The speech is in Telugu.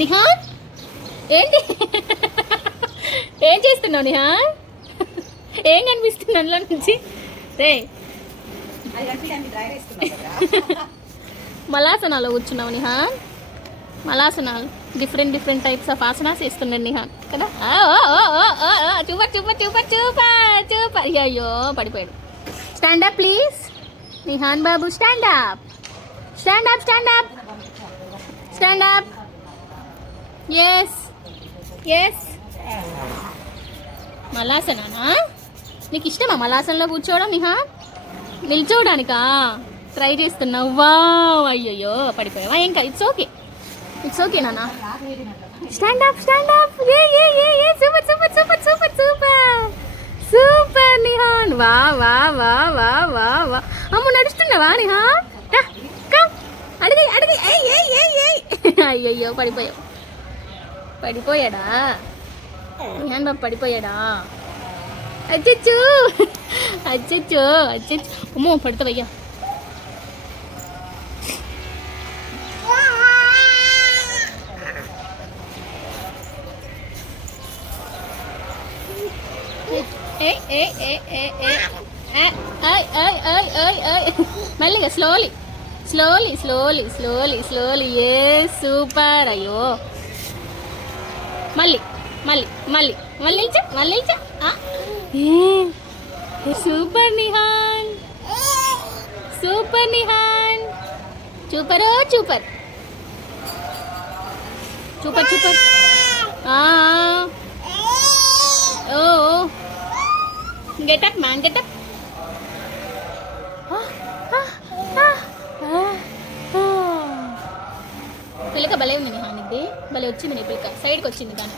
నిహాన్ ఏంటి ఏం చేస్తున్నావు నిహాన్? ఏం కనిపిస్తుంది అందులో నుంచి? రే మలాసనాలో కూర్చున్నావు నిహాన్. మలాసనాలు డిఫరెంట్ టైప్స్ ఆఫ్ ఆసనాస్ వేస్తున్నాడు నిహాన్ కదా. Super super super super super. అయ్యో పడిపోయాడు. స్టాండ్ అప్ ప్లీజ్ నిహాన్ బాబు. Stand up stand up stand up stand up. Yes yes. Malasana నీకు ఇష్టమా మలాసనలో కూర్చోవడం నిహాన్? నిల్చోవడానికా ట్రై చేస్తున్నావు? వావ్ అయ్యయ్యో పడిపోయావా? ఇంకా ఇట్స్ ఓకే నాన్న. Stand up super super super super super super Nihan. వా వా వా వా వా వా. అమ్మ నడుస్తున్నావా నిహాన్? అడిగి అడిగి. అయ్యయ్యో పడిపోయాడా నిహాన్ బాబు? పడిపోయాడా? అచ్చచ్చు అచ్చచ్చు అచ్చచ్చు. అమ్మో పడతావయ్యా. మెల్లిగా slowly slowly slowly slowly slowly. ఏ సూపర్. అయ్యో మళ్ళీ మళ్ళీ మళ్ళీ మళ్ళీ మళ్ళీ. Super Nihan super Nihan. Super super super super. ఓ గెటప్ మ్యాన్ గెటప్. పిల్లక భలే ఉంది నిహాన్. ఇది భలే వచ్చింది నీ పిల్లక. సైడ్కి వచ్చింది దాని.